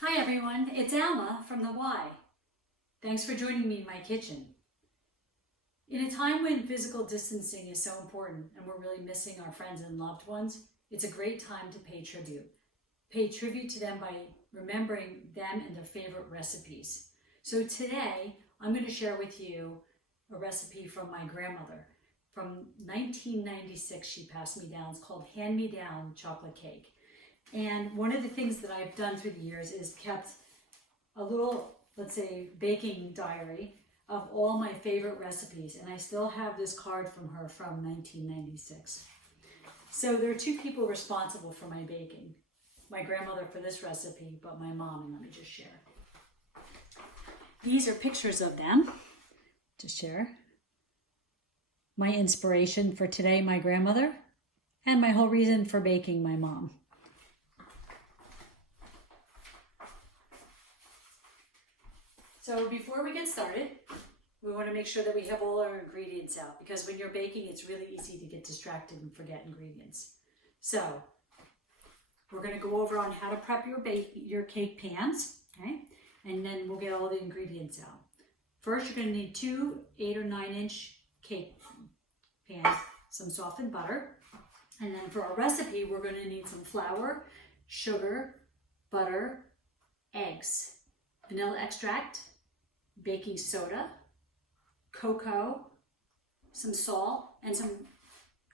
Hi everyone, it's Alma from the Y. Thanks for joining me in my kitchen. In a time when physical distancing is so important and we're really missing our friends and loved ones, it's a great time to pay tribute. Pay tribute to them by remembering them and their favorite recipes. So today, I'm going to share with you a recipe from my grandmother. From 1996, she passed me down. It's called Hand Me Down Chocolate Cake. And one of the things that I've done through the years is kept a little, let's say, baking diary of all my favorite recipes. And I still have this card from her from 1996. So there are two people responsible for my baking. My grandmother for this recipe, but my mom, and let me just share. These are pictures of them to share. My inspiration for today, my grandmother, and my whole reason for baking, my mom. So before we get started, we want to make sure that we have all our ingredients out, because when you're baking, it's really easy to get distracted and forget ingredients. So we're going to go over on how to prep your cake pans, okay? And then we'll get all the ingredients out. First, you're going to need 2 8 or 9 inch cake pans, some softened butter. And then for our recipe, we're going to need some flour, sugar, butter, eggs, vanilla extract, baking soda, cocoa, some salt, and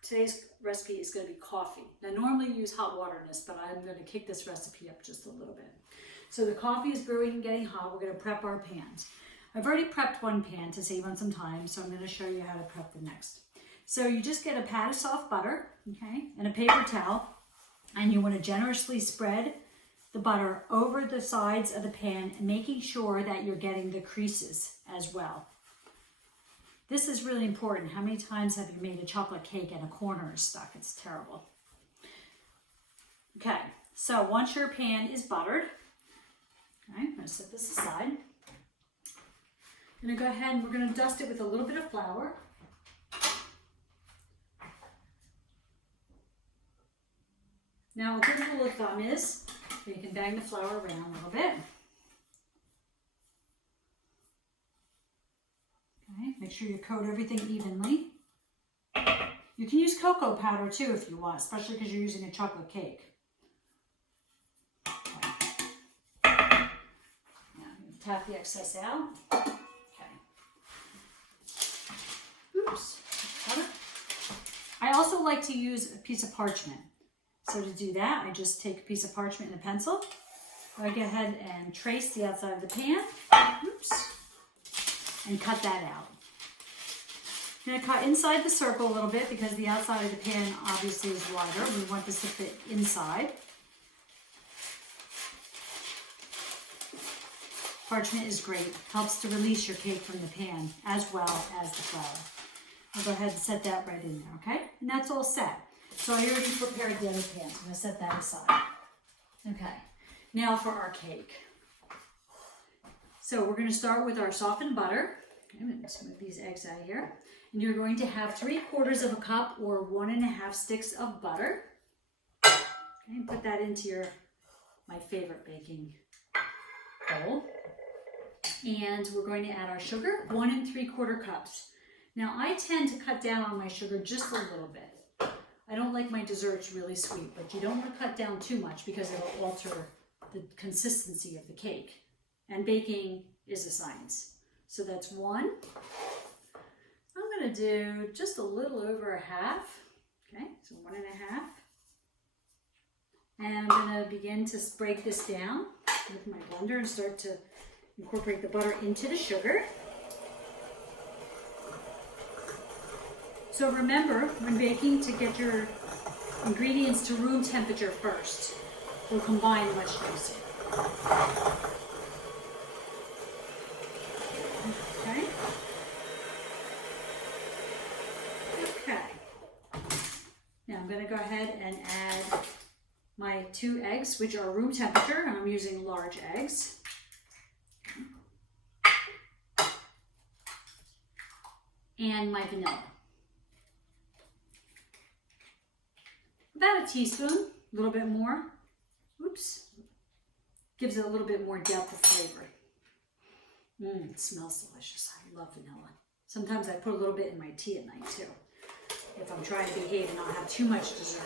today's recipe is going to be coffee. Now normally you use hot water in this, but I'm going to kick this recipe up just a little bit. So the coffee is brewing and getting hot. We're going to prep our pans. I've already prepped one pan to save on some time, so I'm going to show you how to prep the next. So you just get a pat of soft butter, okay, and a paper towel, and you want to generously spread the butter over the sides of the pan, and making sure that you're getting the creases as well. This is really important. How many times have you made a chocolate cake and a corner is stuck? It's terrible. Okay, so once your pan is buttered, okay, I'm going to set this aside. I'm going to go ahead and we're going to dust it with a little bit of flour. Now a good rule of thumb is you can bang the flour around a little bit. Okay, make sure you coat everything evenly. You can use cocoa powder too if you want, especially because you're using a chocolate cake. Okay. Now I'm going to tap the excess out. Okay. Oops. I also like to use a piece of parchment. So to do that, I just take a piece of parchment and a pencil. I go ahead and trace the outside of the pan. Oops. And cut that out. I'm going to cut inside the circle a little bit because the outside of the pan obviously is wider. We want this to fit inside. Parchment is great. Helps to release your cake from the pan as well as the flour. I'll go ahead and set that right in there, okay? And that's all set. So I already prepared the other pan. I'm going to set that aside. Okay, now for our cake. So we're going to start with our softened butter. Okay, I'm going to smooth these eggs out of here. And you're going to have 3/4 of a cup or 1.5 sticks of butter. Okay, and put that into my favorite baking bowl. And we're going to add our sugar, 1 3/4 cups. Now I tend to cut down on my sugar just a little bit. I don't like my desserts really sweet, but you don't want to cut down too much because it'll alter the consistency of the cake. And baking is a science. So that's 1. I'm going to do just a little over 1/2. Okay, so 1.5. And I'm going to begin to break this down with my blender and start to incorporate the butter into the sugar. So remember, when baking, to get your ingredients to room temperature first. They'll combine much nicer. Okay. Okay. Now I'm going to go ahead and add my 2 eggs, which are room temperature, and I'm using large eggs. And my vanilla. About a teaspoon, a little bit more. Oops. gives it a little bit more depth of flavor. It smells delicious. I love vanilla. Sometimes I put a little bit in my tea at night too, if I'm trying to behave and not have too much dessert.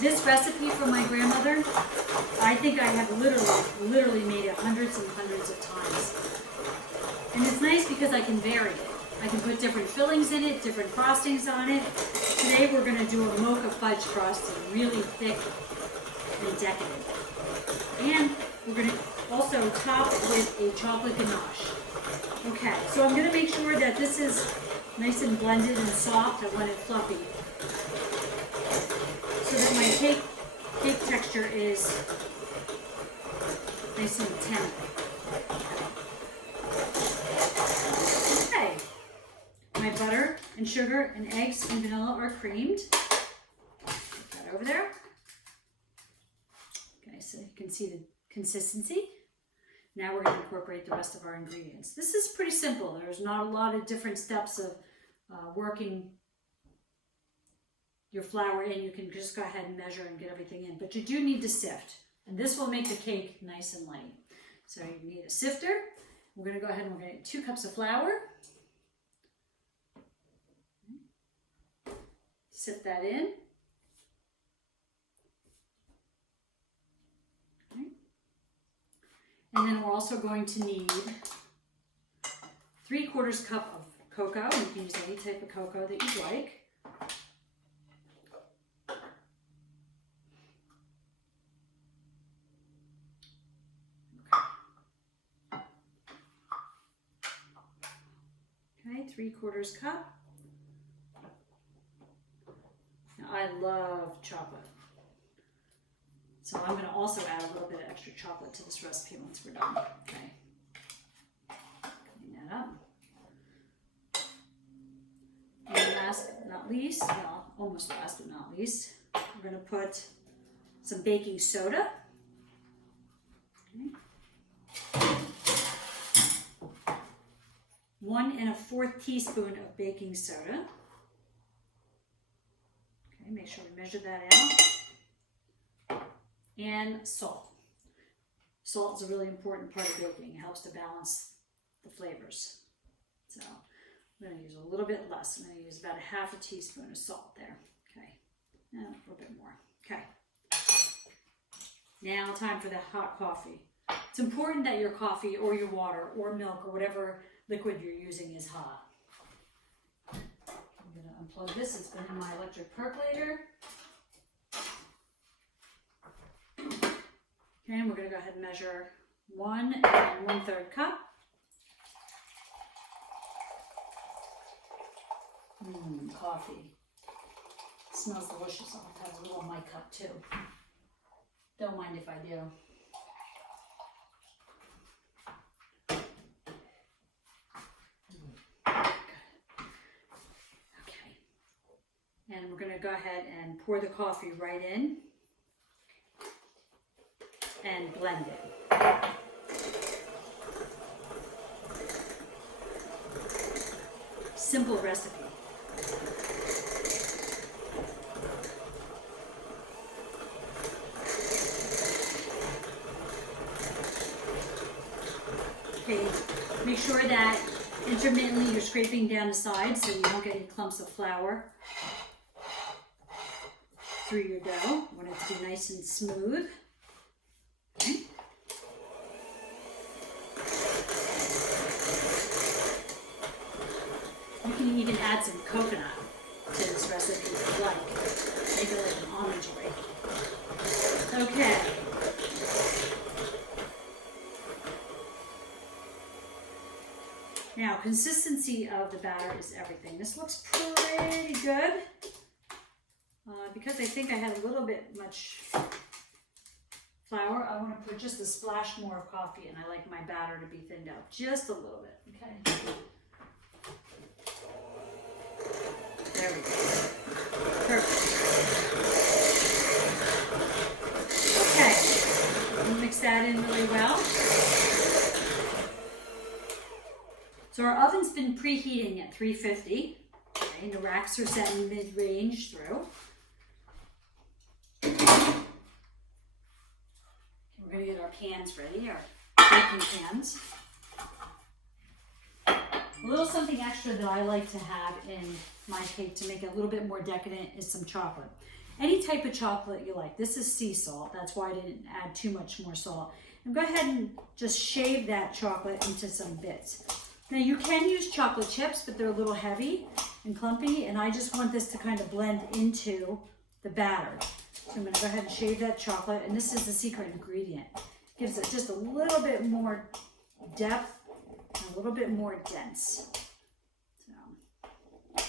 This recipe from my grandmother, I think I have literally made it hundreds and hundreds of times. And it's nice because I can vary it. I can put different fillings in it, different frostings on it. Today we're going to do a mocha fudge frosting, really thick and decadent. And we're going to also top with a chocolate ganache. Okay, so I'm going to make sure that this is nice and blended and soft. I want it fluffy, so that my cake texture is nice and tender. Okay, my butter and sugar and eggs and vanilla are creamed. Put that over there. Okay, so you can see the consistency. Now we're going to incorporate the rest of our ingredients. This is pretty simple. There's not a lot of different steps of working your flour in. You can just go ahead and measure and get everything in, but you do need to sift, and this will make the cake nice and light. So you need a sifter. We're going to go ahead and we're going to get 2 cups of flour. Sift that in. Okay. And then we're also going to need 3/4 cup of cocoa. You can use any type of cocoa that you like. Okay, 3/4 cup. Now I love chocolate, so I'm going to also add a little bit of extra chocolate to this recipe once we're done. Okay, clean that up. And last but not least, well, almost last but not least, we're going to put some baking soda. Okay. 1 1/4 teaspoon of baking soda. Okay, make sure we measure that out. And salt. Salt is a really important part of baking. It helps to balance the flavors. So I'm going to use a little bit less. I'm going to use about 1/2 teaspoon of salt there. Okay, and a little bit more. Okay. Now time for the hot coffee. It's important that your coffee or your water or milk or whatever liquid you're using is hot. I'm going to unplug this. It's been in my electric percolator. Okay, and we're going to go ahead and measure 1 1/3 cup. Coffee. It smells delicious. I'll have a little in my cup too. Don't mind if I do. And we're going to go ahead and pour the coffee right in and blend it. Simple recipe. Okay, make sure that intermittently you're scraping down the sides so you don't get any clumps of flour through your dough. You want it to be nice and smooth. Okay. You can even add some coconut to this recipe if you like. Make it like an almond joy. Okay. Now, consistency of the batter is everything. This looks pretty good. Because I think I had a little bit much flour, I want to put just a splash more of coffee, and I like my batter to be thinned out just a little bit. Okay. There we go. Perfect. Okay. Mix that in really well. So our oven's been preheating at 350. Okay, and the racks are set in mid-range through. pans ready, our baking pans. A little something extra that I like to have in my cake to make it a little bit more decadent is some chocolate. Any type of chocolate you like. This is sea salt. That's why I didn't add too much more salt. And go ahead and just shave that chocolate into some bits. Now you can use chocolate chips, but they're a little heavy and clumpy, and I just want this to kind of blend into the batter. So I'm gonna go ahead and shave that chocolate, and this is the secret ingredient. Gives it just a little bit more depth and a little bit more dense. So, okay.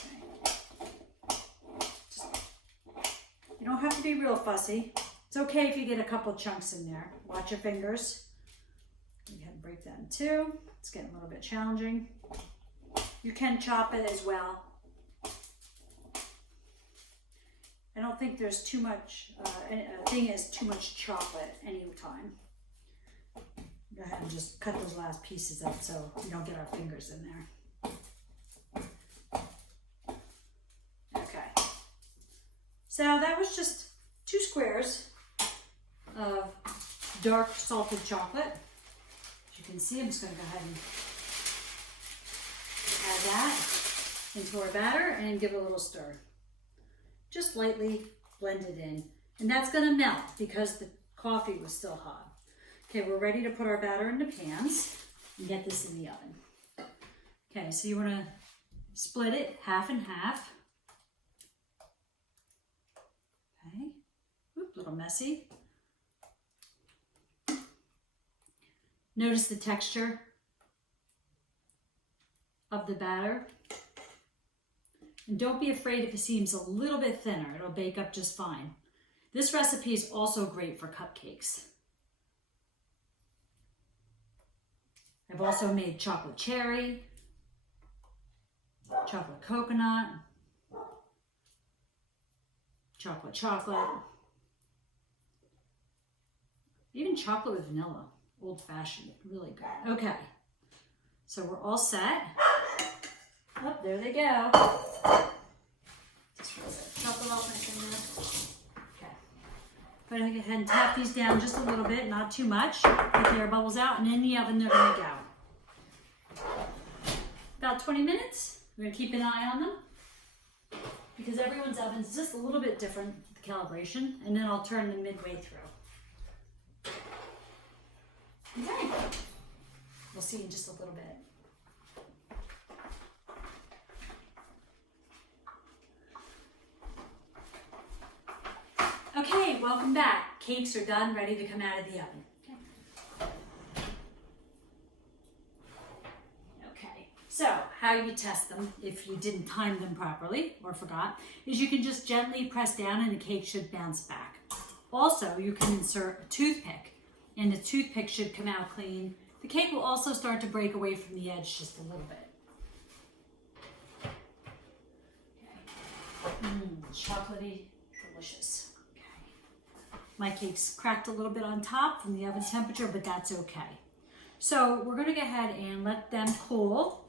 You don't have to be real fussy. It's okay if you get a couple chunks in there. Watch your fingers. Go ahead and break that in two. It's getting a little bit challenging. You can chop it as well. I don't think there's too much, a thing is too much chocolate anytime. Go ahead and just cut those last pieces up so we don't get our fingers in there. Okay. So that was just 2 squares of dark salted chocolate. As you can see, I'm just going to go ahead and add that into our batter and give it a little stir. Just lightly blend it in. And that's going to melt because the coffee was still hot. Okay, we're ready to put our batter into pans and get this in the oven. Okay, so you want to split it half and half. Okay, oops, a little messy. Notice the texture of the batter. And don't be afraid if it seems a little bit thinner, it'll bake up just fine. This recipe is also great for cupcakes. I've also made chocolate cherry, chocolate coconut, chocolate, even chocolate with vanilla, old fashioned, really good. Okay, so we're all set. Oh, there they go. Just roll that chocolate off in there. Okay. Go ahead and tap these down just a little bit, not too much. Get the air bubbles out, and in the oven they're gonna go. About 20 minutes. We're gonna keep an eye on them because everyone's oven is just a little bit different, the calibration, and then I'll turn them midway through. Okay. We'll see in just a little bit. Okay, welcome back. Cakes are done, ready to come out of the oven. Okay, so how you test them if you didn't time them properly or forgot is you can just gently press down and the cake should bounce back. Also, you can insert a toothpick and the toothpick should come out clean. The cake will also start to break away from the edge just a little bit. Okay. Chocolatey, delicious. My cake's cracked a little bit on top from the oven temperature, but that's okay. So we're gonna go ahead and let them cool,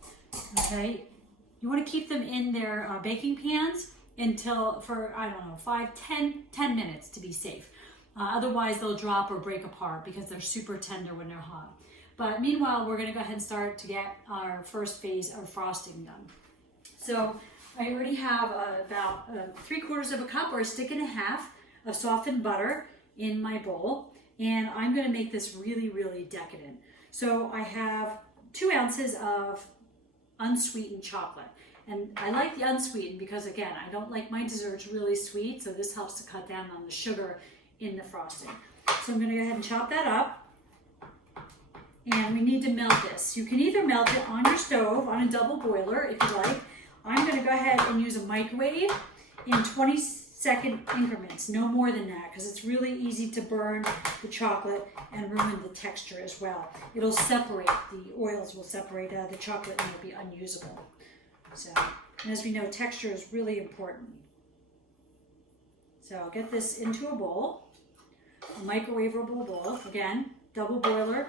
okay? You wanna keep them in their baking pans until, for, I don't know, 10 minutes to be safe. Otherwise they'll drop or break apart because they're super tender when they're hot. But meanwhile, we're gonna go ahead and start to get our first phase of frosting done. So I already have about 3/4 cup or a stick and a half of softened butter in my bowl, and I'm going to make this really, really decadent. So I have 2 ounces of unsweetened chocolate, and I like the unsweetened because, again, I don't like my desserts really sweet, so this helps to cut down on the sugar in the frosting. So I'm going to go ahead and chop that up, and we need to melt this. You can either melt it on your stove on a double boiler if you like. I'm going to go ahead and use a microwave in 20-second increments, no more than that, because it's really easy to burn the chocolate and ruin the texture as well. It'll separate, the oils will separate the chocolate and it'll be unusable. So, and as we know, texture is really important. So I'll get this into a bowl, a microwavable bowl, again, double boiler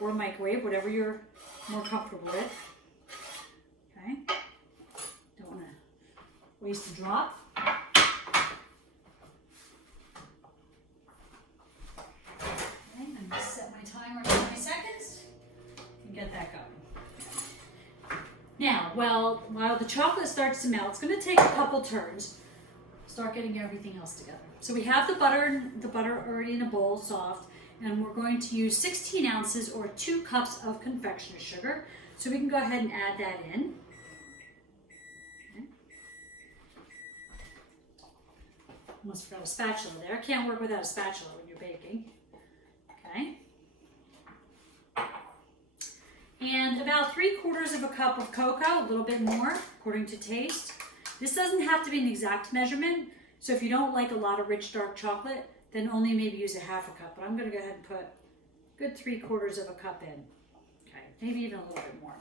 or microwave, whatever you're more comfortable with. Okay, don't want to waste a drop. Okay, I'm going to set my while the chocolate starts to melt. It's going to take a couple turns. Start getting everything else together. So we have the butter already in a bowl, soft, and we're going to use 16 ounces or 2 cups of confectioner's sugar. So we can go ahead and add that in. Okay. Almost forgot a spatula there. Can't work without a spatula when you're baking. Okay. And about 3/4 of a cup of cocoa, a little bit more, according to taste. This doesn't have to be an exact measurement, so if you don't like a lot of rich dark chocolate, then only maybe use a 1/2 cup. But I'm going to go ahead and put a good 3/4 of a cup in. Okay, maybe even a little bit more.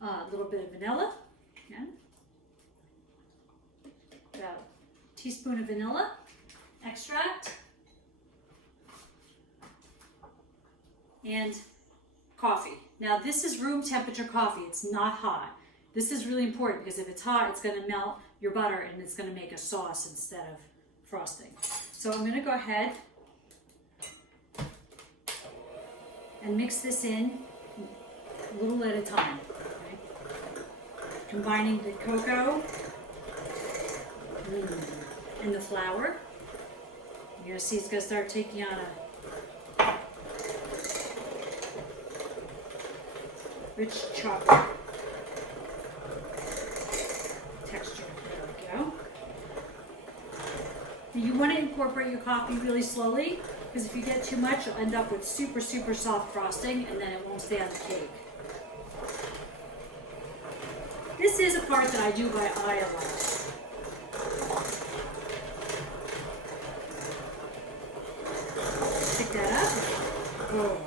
A little bit of vanilla. Yeah. About a teaspoon of vanilla extract. And coffee. Now this is room temperature coffee. It's not hot. This is really important because if it's hot, it's going to melt your butter and it's going to make a sauce instead of frosting. So I'm going to go ahead and mix this in a little at a time. Okay? Combining the cocoa and the flour. You're going to see it's going to start taking on a rich chocolate texture. There we go. And you want to incorporate your coffee really slowly because if you get too much, you'll end up with super, super soft frosting and then it won't stay on the cake. This is a part that I do by eye a lot. Pick that up. Oh.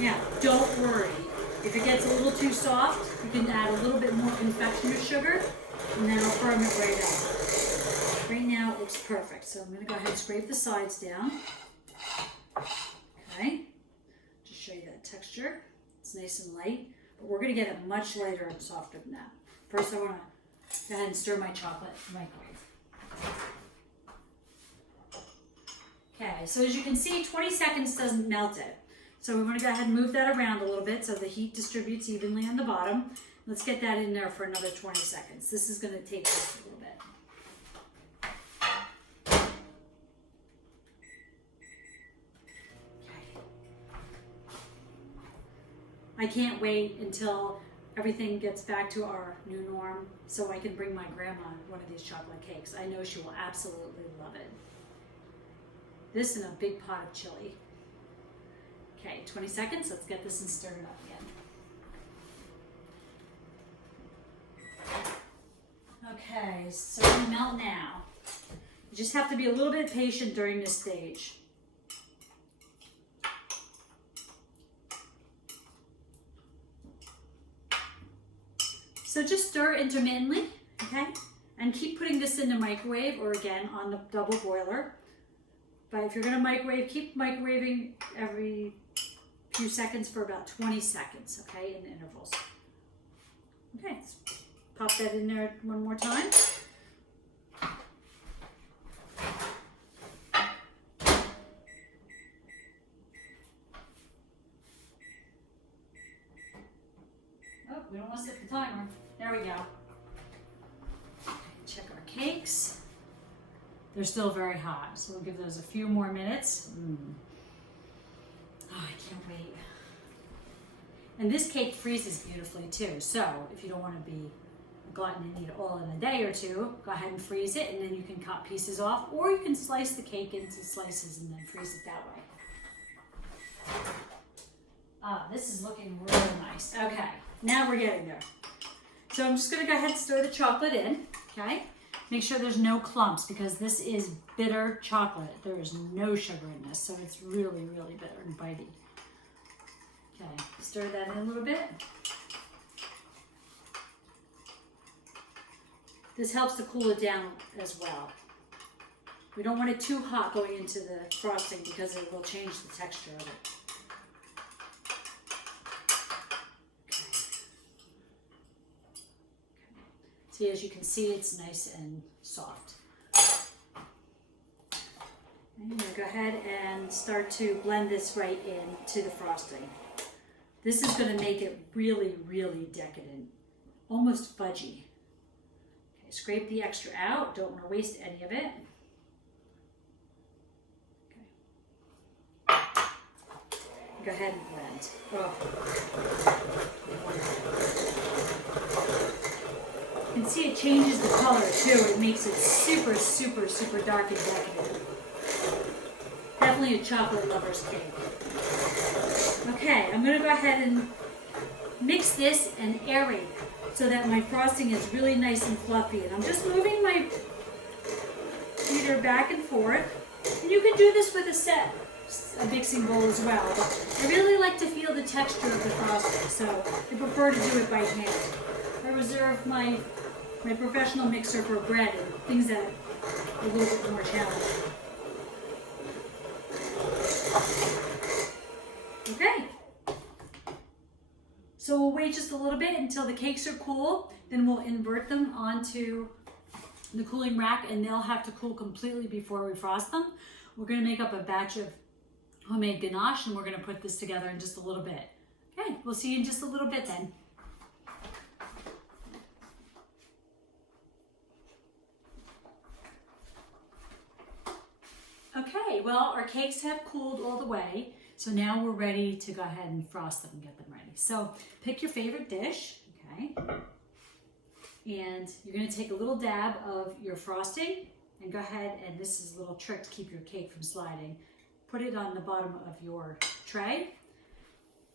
Now, don't worry. If it gets a little too soft, you can add a little bit more confectioner's sugar, and then it'll firm it right up. Right now, it looks perfect. So I'm going to go ahead and scrape the sides down. Okay. Just show you that texture. It's nice and light, but we're going to get it much lighter and softer than that. First, I want to go ahead and stir my chocolate in the microwave. Okay, so as you can see, 20 seconds doesn't melt it. So we want to go ahead and move that around a little bit so the heat distributes evenly on the bottom. Let's get that in there for another 20 seconds. This is going to take just a little bit. Okay. I can't wait until everything gets back to our new norm so I can bring my grandma one of these chocolate cakes. I know she will absolutely love it. This in a big pot of chili. Okay, 20 seconds. Let's get this and stir it up again. Okay, so we melt now. You just have to be a little bit patient during this stage. So just stir intermittently, okay? And keep putting this in the microwave or again on the double boiler. But if you're gonna microwave, keep microwaving every few seconds for about 20 seconds, okay, in intervals. Okay, let's pop that in there one more time. Oh, we don't want to set the timer. There we go. Okay, check our cakes. They're still very hot, so we'll give those a few more minutes. Oh, I can't wait. And this cake freezes beautifully too. So if you don't want to be a glutton and eat it all in a day or two, go ahead and freeze it and then you can cut pieces off or you can slice the cake into slices and then freeze it that way. This is looking really nice. Okay, now we're getting there. So I'm just gonna go ahead and stir the chocolate in, okay? Make sure there's no clumps because this is bitter chocolate. There is no sugar in this, so it's really, really bitter and bitey. Okay, stir that in a little bit. This helps to cool it down as well. We don't want it too hot going into the frosting because it will change the texture of it. See, as you can see, it's nice and soft. I'm going to go ahead and start to blend this right into the frosting. This is going to make it really, really decadent, almost fudgy. Okay, scrape the extra out. Don't want to waste any of it. Okay. Go ahead and blend. Oh. You can see it changes the color too. It makes it super, super, super dark and decadent. Definitely a chocolate lover's cake. Okay, I'm going to go ahead and mix this and aerate so that my frosting is really nice and fluffy. And I'm just moving my beater back and forth. And you can do this with a mixing bowl as well. But I really like to feel the texture of the frosting, so I prefer to do it by hand. I reserve my professional mixer for bread and things that are a little bit more challenging. Okay. So we'll wait just a little bit until the cakes are cool. Then we'll invert them onto the cooling rack and they'll have to cool completely before we frost them. We're going to make up a batch of homemade ganache and we're going to put this together in just a little bit. Okay, we'll see you in just a little bit then. Okay, well, our cakes have cooled all the way, so now we're ready to go ahead and frost them and get them ready. So pick your favorite dish, okay? And you're gonna take a little dab of your frosting and go ahead, and this is a little trick to keep your cake from sliding. Put it on the bottom of your tray.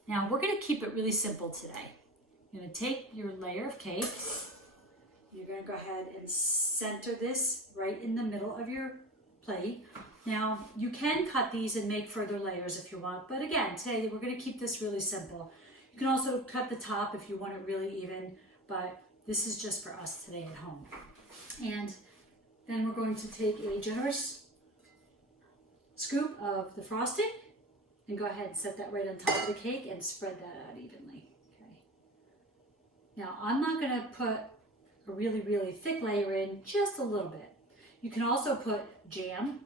Now we're gonna keep it really simple today. You're gonna take your layer of cake. You're gonna go ahead and center this right in the middle of your plate. Now, you can cut these and make further layers if you want, but again, today we're going to keep this really simple. You can also cut the top if you want it really even, but this is just for us today at home. And then we're going to take a generous scoop of the frosting and go ahead and set that right on top of the cake and spread that out evenly. Okay. Now, I'm not going to put a really, really thick layer in, just a little bit. You can also put jam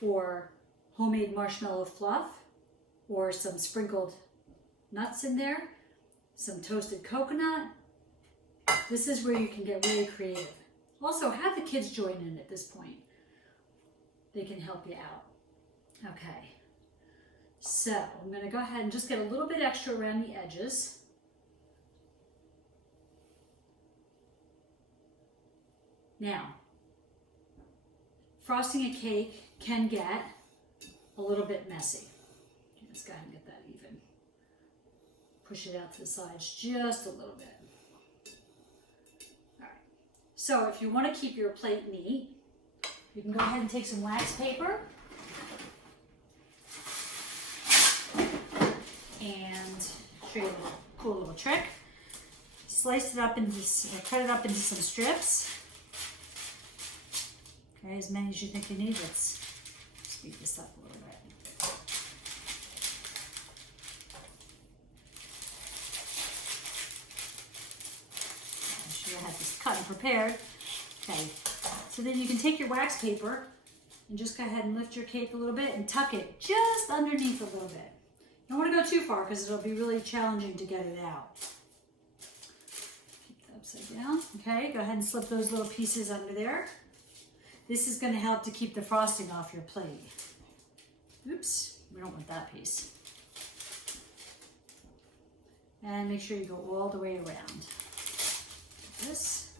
or homemade marshmallow fluff or some sprinkled nuts in there, some toasted coconut. This is where you can get really creative. Also, have the kids join in at this point. They can help you out. Okay, so I'm going to go ahead and just get a little bit extra around the edges. Now, frosting a cake can get a little bit messy. Let's go ahead and get that even. Push it out to the sides just a little bit. All right. So if you want to keep your plate neat, you can go ahead and take some wax paper and show you a cool little trick. Slice it up into, cut it up into some strips. Okay, as many as you think you need. Let's speed this up a little bit. I should have had this cut and prepared. Okay, so then you can take your wax paper and just go ahead and lift your cake a little bit and tuck it just underneath a little bit. You don't want to go too far because it'll be really challenging to get it out. Keep that upside down. Okay, go ahead and slip those little pieces under there. This is going to help to keep the frosting off your plate. Oops, we don't want that piece. And make sure you go all the way around. Like this.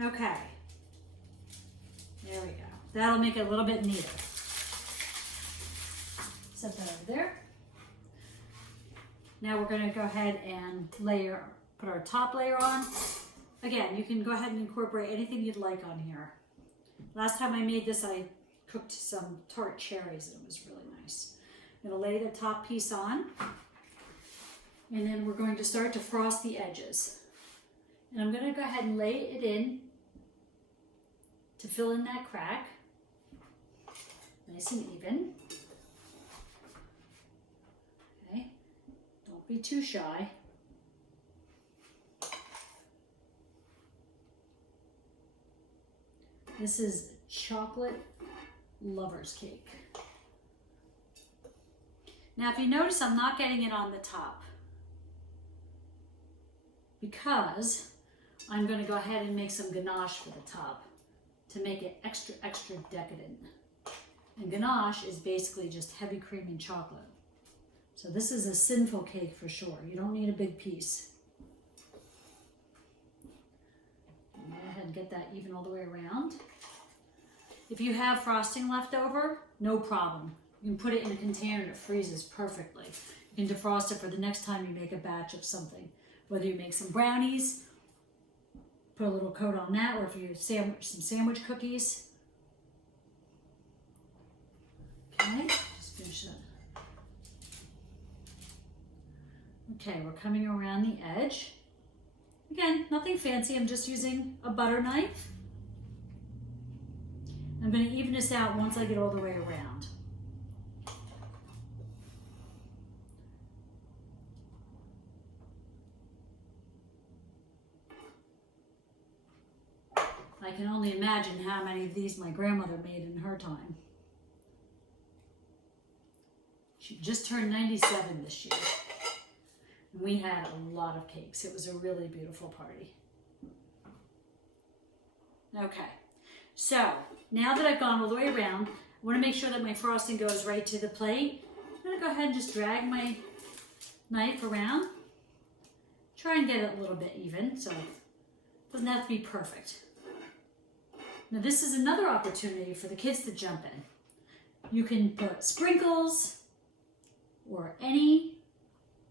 Okay. There we go. That'll make it a little bit neater. Set that over there. Now we're going to go ahead and put our top layer on. Again, you can go ahead and incorporate anything you'd like on here. Last time I made this, I cooked some tart cherries and it was really nice. I'm going to lay the top piece on and then we're going to start to frost the edges. And I'm going to go ahead and lay it in to fill in that crack. Nice and even. Okay, don't be too shy. This is chocolate lover's cake. Now, if you notice, I'm not getting it on the top because I'm going to go ahead and make some ganache for the top to make it extra, extra decadent. And ganache is basically just heavy cream and chocolate. So this is a sinful cake for sure. You don't need a big piece. Go ahead and get that even all the way around. If you have frosting left over, no problem. You can put it in a container and it freezes perfectly. You can defrost it for the next time you make a batch of something. Whether you make some brownies, put a little coat on that, or if you some sandwich cookies. Okay, just finish that. Okay, we're coming around the edge. Again, nothing fancy. I'm just using a butter knife. I'm going to even this out once I get all the way around. I can only imagine how many of these my grandmother made in her time. She just turned 97 this year. And we had a lot of cakes. It was a really beautiful party. Okay, so now that I've gone all the way around, I want to make sure that my frosting goes right to the plate. I'm going to go ahead and just drag my knife around. Try and get it a little bit even, so it doesn't have to be perfect. Now this is another opportunity for the kids to jump in. You can put sprinkles or any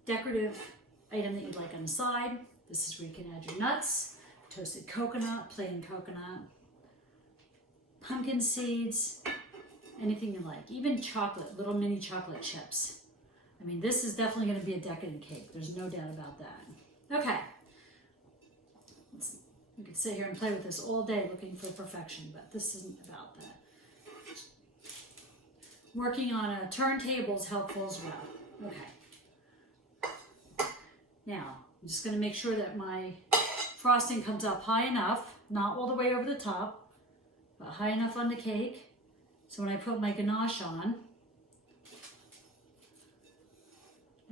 decorative item that you'd like on the side. This is where you can add your nuts, toasted coconut, plain coconut, pumpkin seeds, anything you like. Even chocolate, little mini chocolate chips. I mean, this is definitely going to be a decadent cake. There's no doubt about that. Okay. You could sit here and play with this all day looking for perfection, but this isn't about that. Working on a turntable is helpful as well. Okay. Now, I'm just going to make sure that my frosting comes up high enough, not all the way over the top, but high enough on the cake. So when I put my ganache on,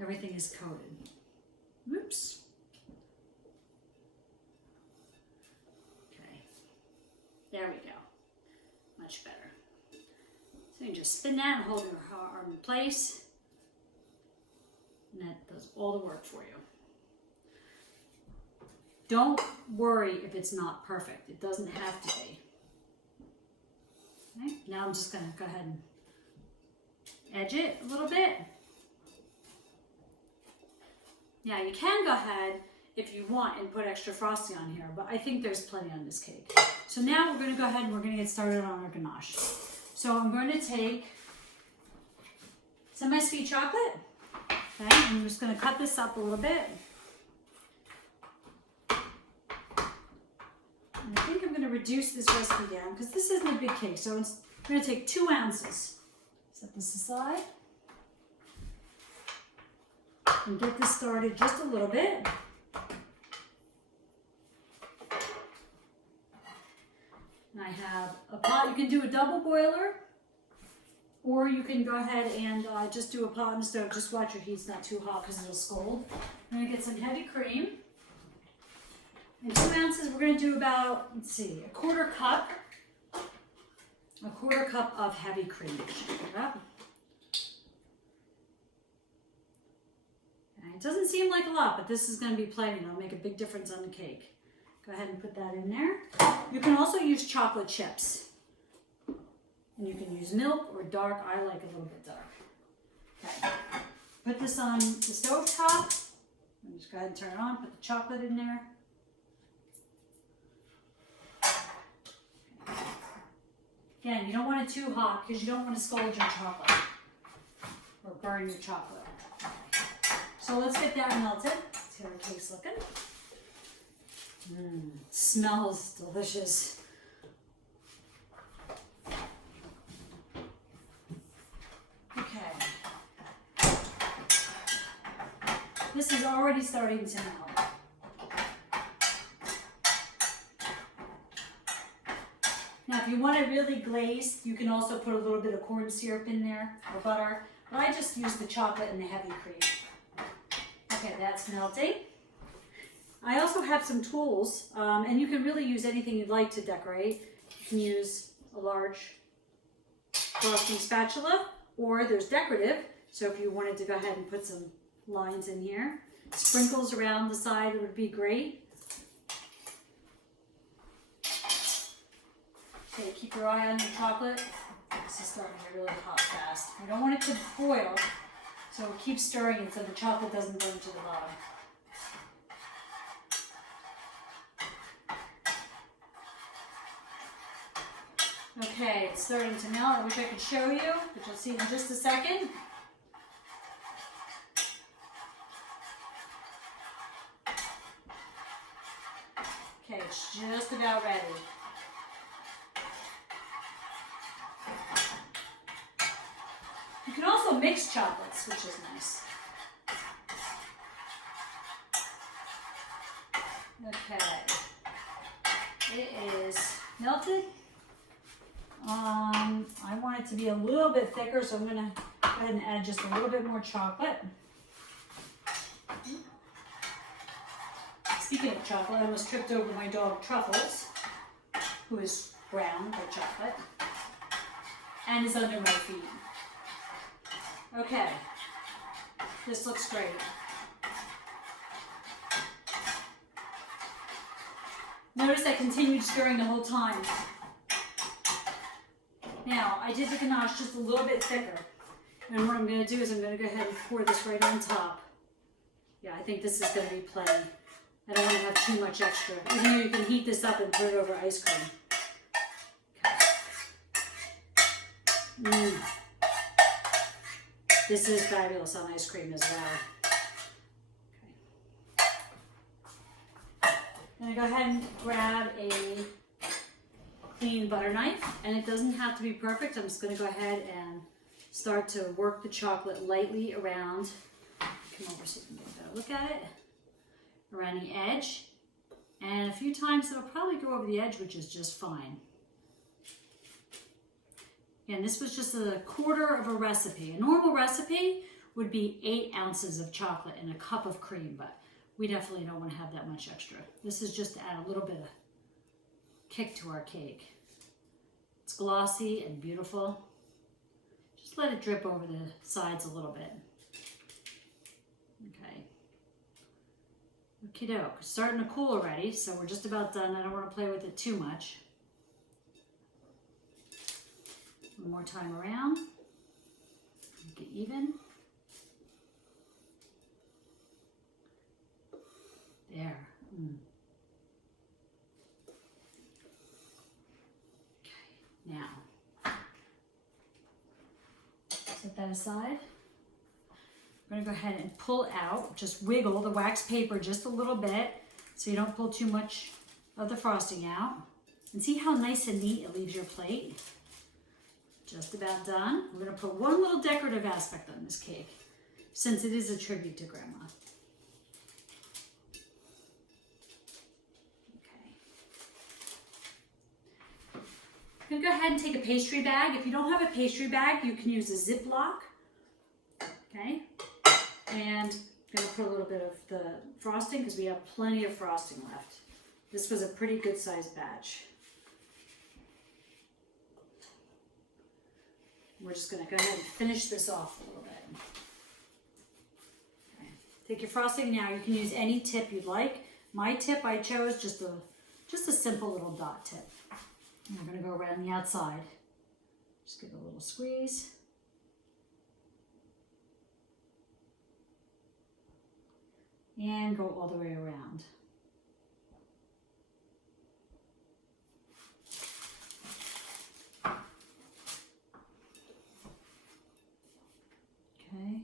everything is coated. Oops. There we go. Much better. So you can just spin that and hold your arm in place. And that does all the work for you. Don't worry if it's not perfect. It doesn't have to be. Okay, now I'm just going to go ahead and edge it a little bit. Now you can go ahead if you want and put extra frosting on here, but I think there's plenty on this cake. So now we're going to go ahead and we're going to get started on our ganache. So I'm going to take some sweet chocolate. Okay, I'm just going to cut this up a little bit. And I think I'm going to reduce this recipe down because this isn't a big cake. So I'm going to take 2 ounces. Set this aside. And get this started just a little bit. And I have a pot. You can do a double boiler, or you can go ahead and just do a pot on the stove. Just watch your heat's not too hot because it'll scald. I'm going to get some heavy cream. And 2 ounces, we're going to do about, let's see, a quarter cup of heavy cream. Shake it up. Okay, it doesn't seem like a lot, but this is going to be plenty. It'll make a big difference on the cake. Go ahead and put that in there. You can also use chocolate chips. And you can use milk or dark. I like a little bit dark. Okay. Put this on the stove top. And just go ahead and turn it on. Put the chocolate in there. Again, you don't want it too hot because you don't want to scald your chocolate or burn your chocolate. So let's get that melted. Let's see how our cake's looking. Smells delicious. Okay. This is already starting to melt. Now, if you want it really glazed, you can also put a little bit of corn syrup in there or butter. But I just use the chocolate and the heavy cream. Okay, that's melting. I also have some tools, and you can really use anything you'd like to decorate. You can use a large frosting spatula, or there's decorative. So if you wanted to go ahead and put some lines in here, sprinkles around the side would be great. Okay, keep your eye on your chocolate. This is starting to get really hot fast. We don't want it to boil, so keep stirring it so the chocolate doesn't burn to the bottom. Okay, it's starting to melt. I wish I could show you, but you'll see in just a second. Okay, it's just about ready. You can also mix chocolates, which is nice. Okay, it is melted. I want it to be a little bit thicker, so I'm going to go ahead and add just a little bit more chocolate. Speaking of chocolate, I almost tripped over my dog Truffles, who is brown by chocolate, and is under my feet. Okay, this looks great. Notice I continued stirring the whole time. Now, I did the ganache just a little bit thicker. And what I'm going to do is I'm going to go ahead and pour this right on top. Yeah, I think this is going to be plenty. I don't want to have too much extra. Even though you can heat this up and put it over ice cream. Okay. This is fabulous on ice cream as well. Okay. I'm going to go ahead and grab a clean butter knife, and it doesn't have to be perfect. I'm just going to go ahead and start to work the chocolate lightly around. Come over so you can get a better look at it. Around the edge, and a few times it'll probably go over the edge, which is just fine. And this was just a quarter of a recipe. A normal recipe would be 8 ounces of chocolate and a cup of cream, but we definitely don't want to have that much extra. This is just to add a little bit of kick to our cake. It's glossy and beautiful. Just let it drip over the sides a little bit. Okay. Okie doke. It's starting to cool already, so we're just about done. I don't want to play with it too much. One more time around. Make it even. There. Now, set that aside. I'm going to go ahead and pull out, just wiggle the wax paper just a little bit so you don't pull too much of the frosting out. And see how nice and neat it leaves your plate? Just about done. We're going to put one little decorative aspect on this cake since it is a tribute to Grandma. I'm going to go ahead and take a pastry bag. If you don't have a pastry bag, you can use a Ziploc. Okay. And I'm going to put a little bit of the frosting because we have plenty of frosting left. This was a pretty good sized batch. We're just going to go ahead and finish this off a little bit. Okay. Take your frosting now. You can use any tip you'd like. My tip, I chose just a simple little dot tip. And we're going to go around the outside. Just give it a little squeeze. And go all the way around. Okay,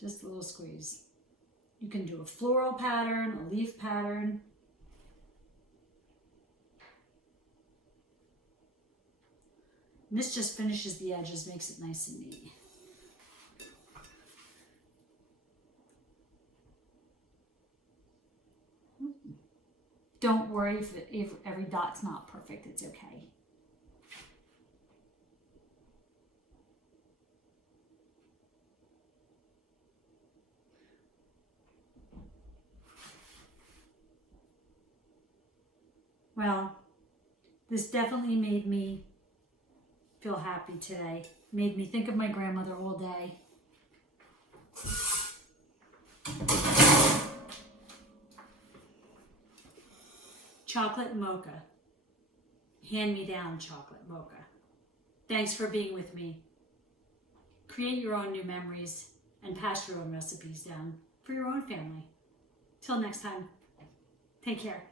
just a little squeeze. You can do a floral pattern, a leaf pattern. And this just finishes the edges, makes it nice and neat. Don't worry if every dot's not perfect, it's okay. Well, this definitely made me feel happy today. Made me think of my grandmother all day. Chocolate mocha. Hand-me-down chocolate mocha. Thanks for being with me. Create your own new memories and pass your own recipes down for your own family. Till next time, take care.